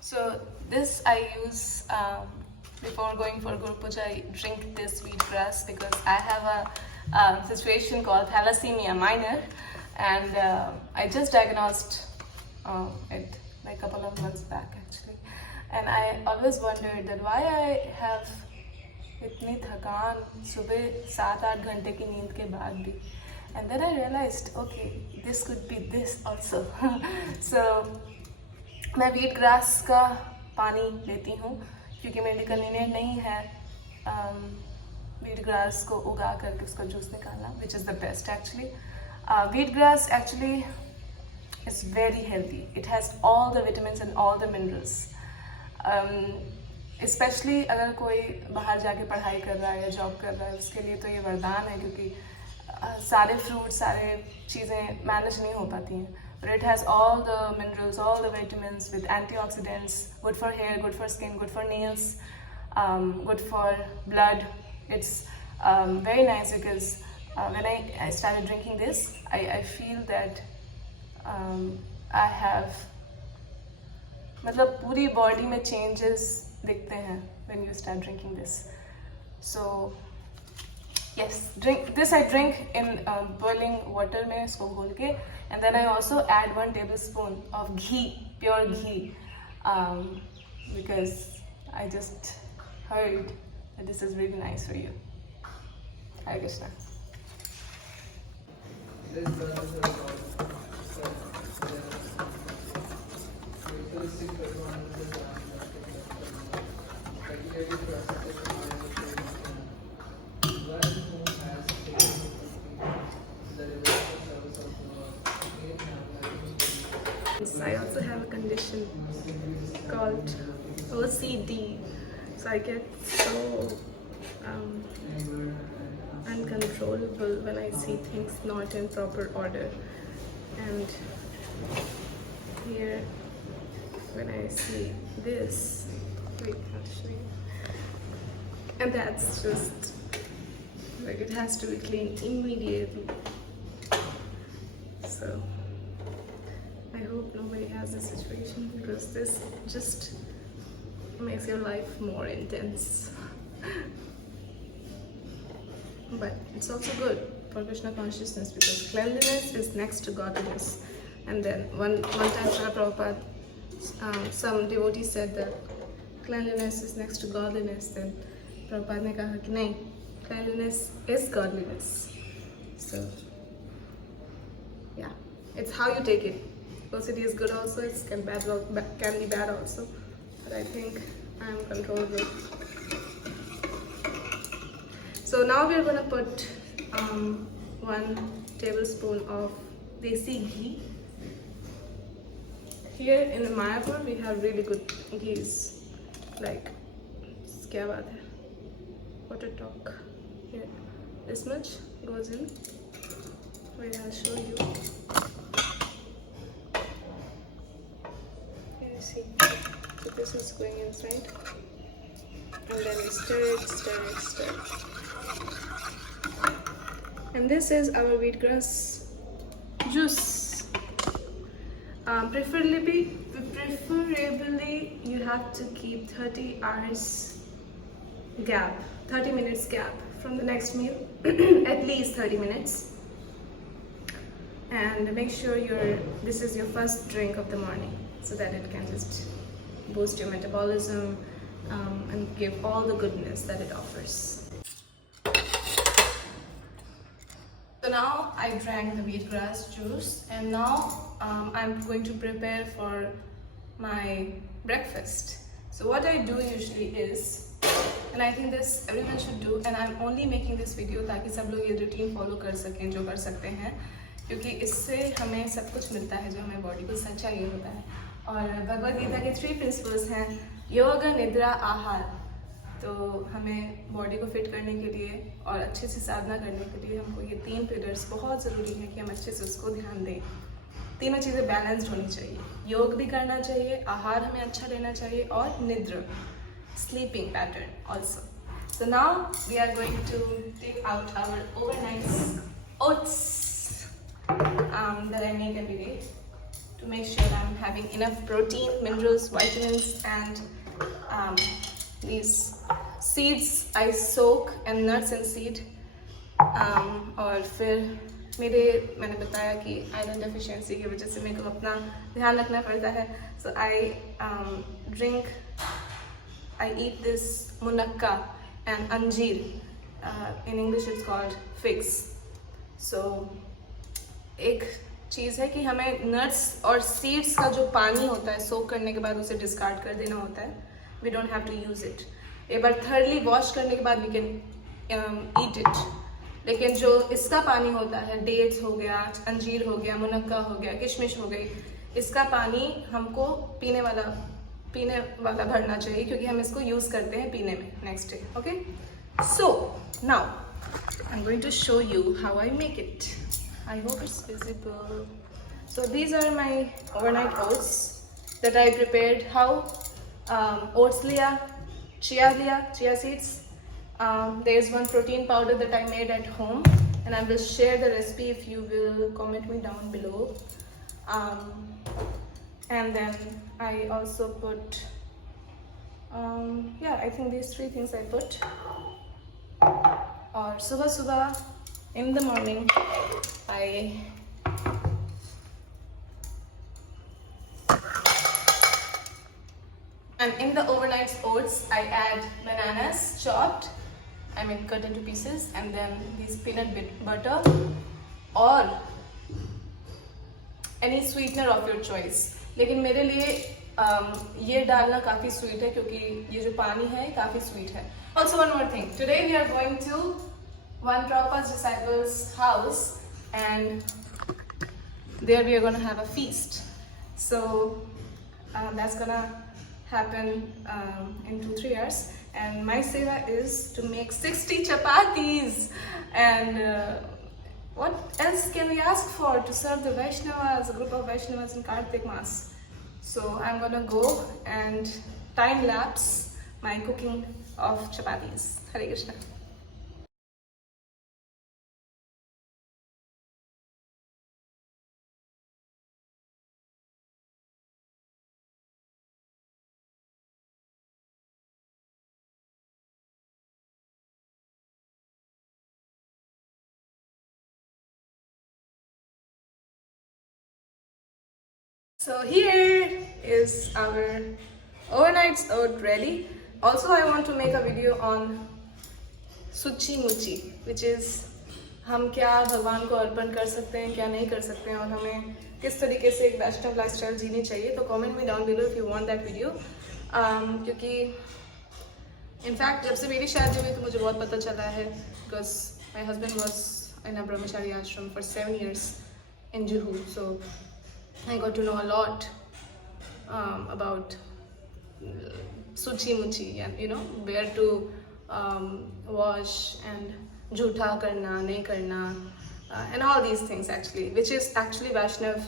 So this I use before going for Guru Puja. I drink this wheatgrass because I have a situation called thalassemia minor, and I just diagnosed it like a couple of months back actually. And I always wondered that why I have इतनी थकान सुबह 7-8 घंटे की नींद के बाद भी. And then I realized, okay, this could be this also. So मैं वीट ग्रास का पानी लेती हूँ क्योंकि मेरे लिए कन्वीनियंट नहीं है वीट ग्रास को उगा करके उसका जूस निकालना, which is the best actually. Wheat grass actually is very healthy. It has all the vitamins and all the minerals. Specially अगर कोई बाहर जाके पढ़ाई कर रहा है या जॉब कर रहा है उसके लिए तो ये वरदान है, क्योंकि सारे फ्रूट सारे चीज़ें मैनेज नहीं हो पाती हैं. But it has all the minerals, all the vitamins with antioxidants, good for hair, good for skin, good for nails, good for blood. It's very nice because when I started drinking this, I feel that I have मतलब पूरी body में changes दिखते हैं when you start drinking this. So yes, drink this. I drink in boiling water में इसको घोल के, and then I also add 1 tablespoon of ghee, pure ghee, because I just heard that this is really nice for you. Hare Krishna. I also have a condition called OCD, so I get so uncontrollable when I see things not in proper order. And here, when I see this, wait, I'll show you. And that's just like it has to be cleaned immediately. So I hope nobody has this situation, because this just makes your life more intense. But it's also good for Krishna consciousness, because cleanliness is next to godliness. And then one time Srila Prabhupada, some devotee said that cleanliness is next to godliness. Then Prabhupada ne kaha ki nahi, cleanliness is godliness. So yeah, it's how you take it. OCD is good also, it can be bad also, but I think I am controllable. So now we are going to put 1 tablespoon of desi ghee. Here in Mayapur we have really good ghees, like kya baat hai, what a talk. Here, this much goes in. Wait, I'll show you. See, so this is going inside, and then we stir it. And this is our wheatgrass juice. Preferably you have to keep 30 hours gap, 30 minutes gap from the next meal, at least 30 minutes. And make sure this is your first drink of the morning, so that it can just boost your metabolism and give all the goodness that it offers. So now I drank the wheatgrass juice, and now I'm going to prepare for my breakfast. So what I do usually is, and I think this everyone should do, and I'm only making this video ताकि सब लोग ये routine follow कर सकें जो कर सकते हैं, क्योंकि इससे हमें सब कुछ मिलता है जो हमें बॉडी को सच्चा ये होता है. और भगवद गीता के 3 प्रिंसिपल्स हैं, योग, निद्रा, आहार. तो हमें बॉडी को फिट करने के लिए और अच्छे से साधना करने के लिए हमको ये 3 पिलर्स बहुत ज़रूरी है कि हम अच्छे से उसको ध्यान दें. तीनों चीज़ें बैलेंस्ड होनी चाहिए. योग भी करना चाहिए, आहार हमें अच्छा लेना चाहिए, और निद्रा, sleeping pattern also. So now we are going to take out our overnight oats that I make every day. to make sure I'm having enough protein, minerals, vitamins, and these seeds I soak, and nuts and seed. और फिर मैंने बताया कि iron deficiency की वजह से मेरे को अपना ध्यान रखना पड़ता है. So I eat this munakka and anjeer. In English it's called figs. So एक चीज़ है कि हमें नट्स और सीड्स का जो पानी होता है सोक करने के बाद उसे डिस्कार्ड कर देना होता है. We don't have to use it. एक बार थर्डली वॉश करने के बाद we can eat it. लेकिन जो इसका पानी होता है, डेट्स हो गया, अंजीर हो गया, मुनक्का हो गया, किशमिश हो गई, इसका पानी हमको पीने वाला भरना चाहिए क्योंकि हम इसको यूज़ करते हैं पीने में next day. Okay, so now I am going to show you how I make it. I hope it's visible. So these are my overnight oats that I prepared. How oats लिया, chia seeds. There is one protein powder that I made at home, and I will share the recipe if you will comment me down below. And then I also put, I think these three things I put. Or subah in the morning, and in the overnight oats, I add bananas chopped. Cut into pieces, and then these peanut butter or any sweetener of your choice. लेकिन मेरे लिए ये डालना काफ़ी sweet है क्योंकि ये जो पानी है काफ़ी स्वीट है. Also one more thing. Today we are going to one Prabhupada's disciples' house, and there we are going to have a feast. So that's gonna happen in 2-3 hours. And my seva is to make 60 chapatis, and what else can we ask for to serve the Vaishnavas, a group of Vaishnavas in Kartik Mass. So I'm gonna go and time lapse my cooking of chapatis. Hare Krishna. So here is our overnight oat ready. Also I want to make a video on suchi muchi, which is हम क्या भगवान को अर्पण कर सकते हैं, क्या नहीं कर सकते हैं, और हमें किस तरीके से एक वैष्णव लाइफस्टाइल जीनी चाहिए. तो comment me down below if you want that video. क्योंकि इनफैक्ट जब से मेरी शादी हुई तो मुझे बहुत पता चला है, because my husband was in a brahmachari ashram for 7 years in Juhu. So I got to know a lot about suchi muchi, and where to wash and jhootha karna, nahi karna, and all these things actually, which is actually Vaishnav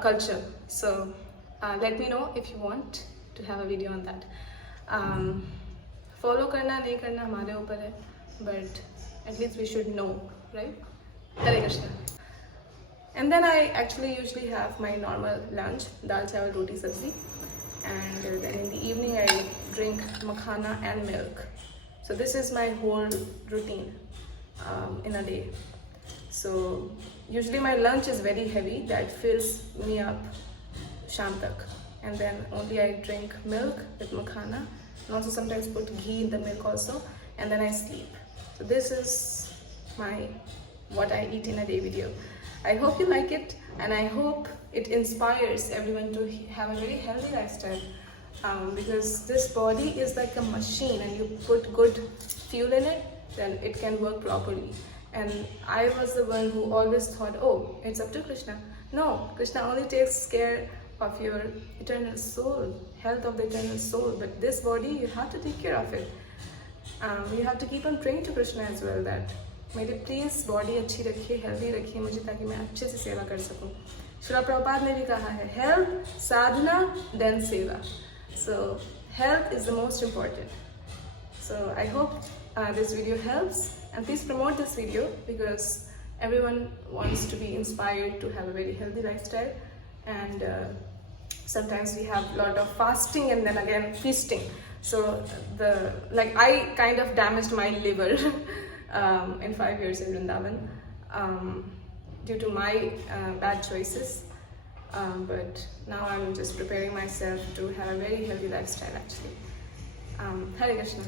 culture. So let me know if you want to have a video on that. Follow karna nahi karna hamare upar hai, but at least we should know, right? Hare Krishna. And then I actually usually have my normal lunch, dal chawal roti sabzi, and then in the evening I drink makhana and milk. So this is my whole routine in a day. So usually my lunch is very heavy, that fills me up sham tak, and then only I drink milk with makhana, and also sometimes put ghee in the milk also, and then I sleep. So this is what I eat in a day video. I hope you like it, and I hope it inspires everyone to have a very healthy lifestyle, because this body is like a machine, and you put good fuel in it, then it can work properly. And I was the one who always thought, oh, it's up to Krishna. No, Krishna only takes care of your eternal soul, health of the eternal soul, but this body, you have to take care of it. You have to keep on praying to Krishna as well, that मेरी please body अच्छी रखिए, healthy रखिए मुझे, ताकि मैं अच्छे से सेवा कर सकूं. श्रील प्रभुपाद ने भी कहा है, हेल्थ साधना देन सेवा. सो health is the most important. So I hope this video helps, and please promote this video because everyone wants to be inspired to have a very healthy lifestyle, and sometimes we have a lot of fasting and then again feasting. So I kind of damaged my liver in 5 years in Vrindavan due to my bad choices. But now I'm just preparing myself to have a very healthy lifestyle actually. Hare Krishna.